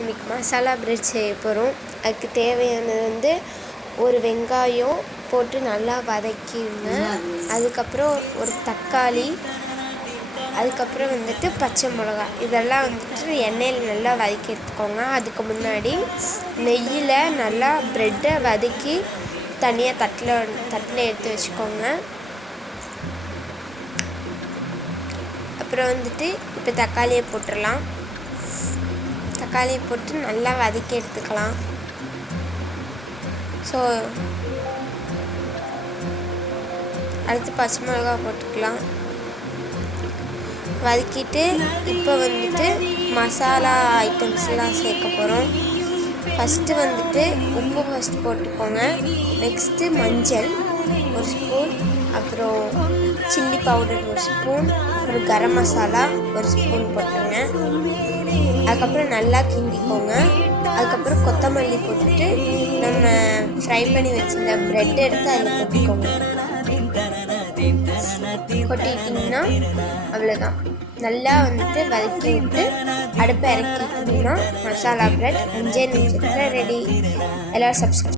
இன்றைக்கி மசாலா பிரெட் செய்ய போகிறோம். அதுக்கு தேவையானது வந்து ஒரு வெங்காயம் போட்டு நல்லா வதக்கிடுங்க. அதுக்கப்புறம் ஒரு தக்காளி, அதுக்கப்புறம் வந்துட்டு பச்சை மிளகாய், இதெல்லாம் வந்துட்டு எண்ணெயில் நல்லா வதக்கி எடுத்துக்கோங்க. அதுக்கு முன்னாடி நெய்யில் நல்லா ப்ரெட்டை வதக்கி தனியாக தட்டில் எடுத்து வச்சுக்கோங்க. அப்புறம் வந்துட்டு இப்போ தக்காளியை போட்டுடலாம். தக்காளியை போட்டு நல்லா வதக்கி எடுத்துக்கலாம். ஸோ அடுத்து பச்சை மிளகா போட்டுக்கலாம். வதக்கிட்டு இப்போ வந்துட்டு மசாலா ஐட்டம்ஸ்லாம் சேர்க்க போகிறோம். ஃபஸ்ட்டு வந்துட்டு உப்பு போட்டுக்கோங்க. நெக்ஸ்ட்டு மஞ்சள் 1 ஸ்பூன், அப்புறம் சில்லி பவுடர் 1 ஸ்பூன், அப்புறம் கரம் மசாலா 1 ஸ்பூன் போட்டுருங்க. அதுக்கப்புறம் நல்லா கிண்டிக்கோங்க. அதுக்கப்புறம் கொத்தமல்லி போட்டுட்டு நம்ம ஃப்ரை பண்ணி வச்சுருந்த ப்ரெட் எடுத்து அதில் கொட்டிக்கோங்க. கொட்டிட்டிங்கன்னா அவ்வளோதான். நல்லா வந்துட்டு வதக்கி விட்டு அடுப்பை இறக்கிட்டிங்கன்னா மசாலா ப்ரெட் 5 நிமிஷத்தில் ரெடி. எல்லோரும் சப்ஸ்கிரைப்